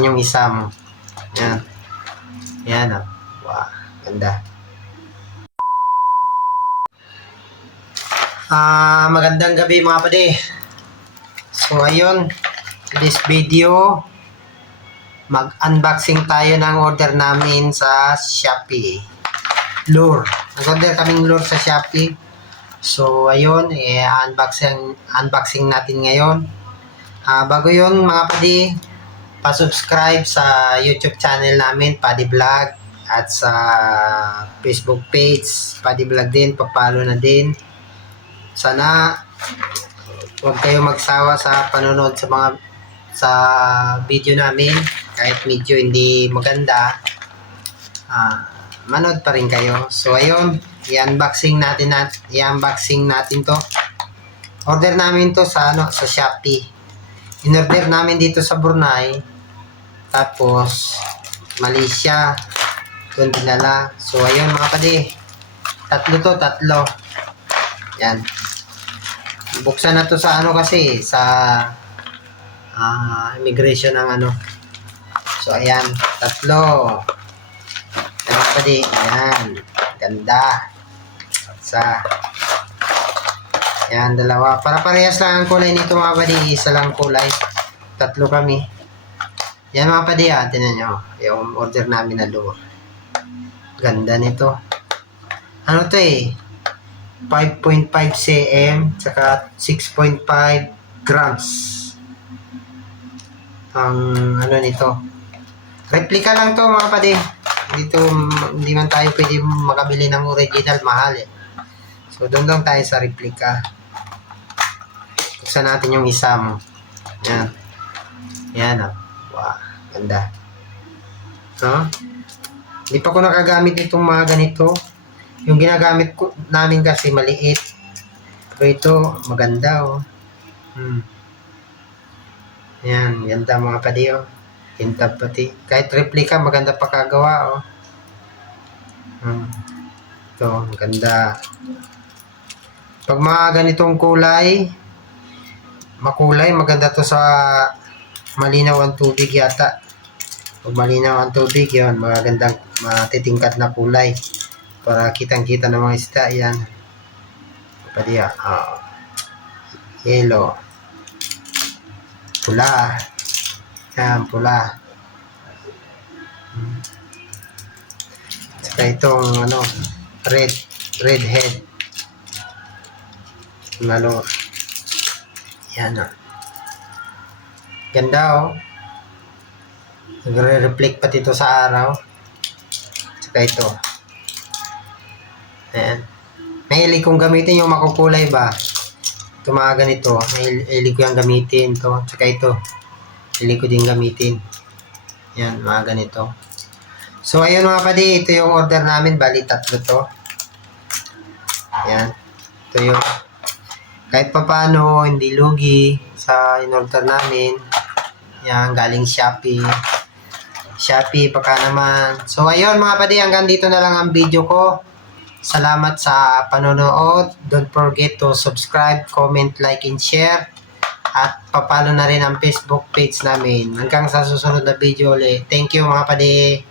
Yung isa mo. Yan. Yan o. Wow. Ganda. Magandang gabi mga pade. So ayun, this video mag-unboxing tayo ng order namin sa Shopee. Lure. Nag-order kaming lure sa Shopee. So ayun, unboxing natin ngayon. Bago yun mga pade, pa-subscribe sa YouTube channel namin, Padi Vlog, at sa Facebook page, Padi Vlog din, pa-follow na din. Sana huwag kayo magsawa sa panonood sa video namin, kahit medyo hindi maganda, manood pa rin kayo. So ayun, i-unboxing natin to. Order namin to sa Shopee. In-order namin dito sa Brunei, tapos Malaysia, doon dinala. So ayun mga pade, tatlo. Yan. Buksan na to sa kasi sa immigration ng So ayan, tatlo. Yan mga pade, ayan. Ganda. Sa yan, dalawa. Para parehas lang ang kulay nito mga padi. Isa lang kulay. Tatlo kami. Yan mga padi, tinan nyo. Yung order namin na lure. Ganda nito. Ano to 5.5 cm tsaka 6.5 grams. Ang nito. Replica lang to mga padi. Hindi man tayo pwede makabili ng original, mahal So doon lang tayo sa replica. Buksan natin yung isa mo. Yan. Yan Wow. Ganda. Hindi pa ko nakagamit itong mga ganito. Yung ginagamit namin kasi maliit. Pero ito, maganda Yan. Ganda mga padi Kintab pati. Kahit replica, maganda pa kagawa Ito, maganda. Pag mga ganitong kulay, makulay, maganda to sa malinaw ang tubig yata. Pag malinaw ang tubig, yun, magandang matitingkad na kulay para kitang-kita ng mga isda. Yan. Pwede yellow. Pula. Yan, pula. Saka itong red head. Malo. Yan Ganda Nagre-reflect pati ito sa araw. Saka ito. Ayan. Mahilig kong gamitin yung makukulay ba. Ito mga ganito. Mahilig ko yung gamitin ito. Saka ito. Mahilig ko din gamitin. Yan, mga ganito. So ayun mga padi, ito yung order namin. Bali, tatlo to. Ayan. Ito yung kahit pa paano, hindi lugi sa in-order namin. Yan, galing Shopee. Shopee, baka naman. So, ayun mga padi, hanggang dito na lang ang video ko. Salamat sa panonood. Don't forget to subscribe, comment, like, and share. At papalo na rin ang Facebook page namin. Hanggang sa susunod na video ulit. Thank you mga padi.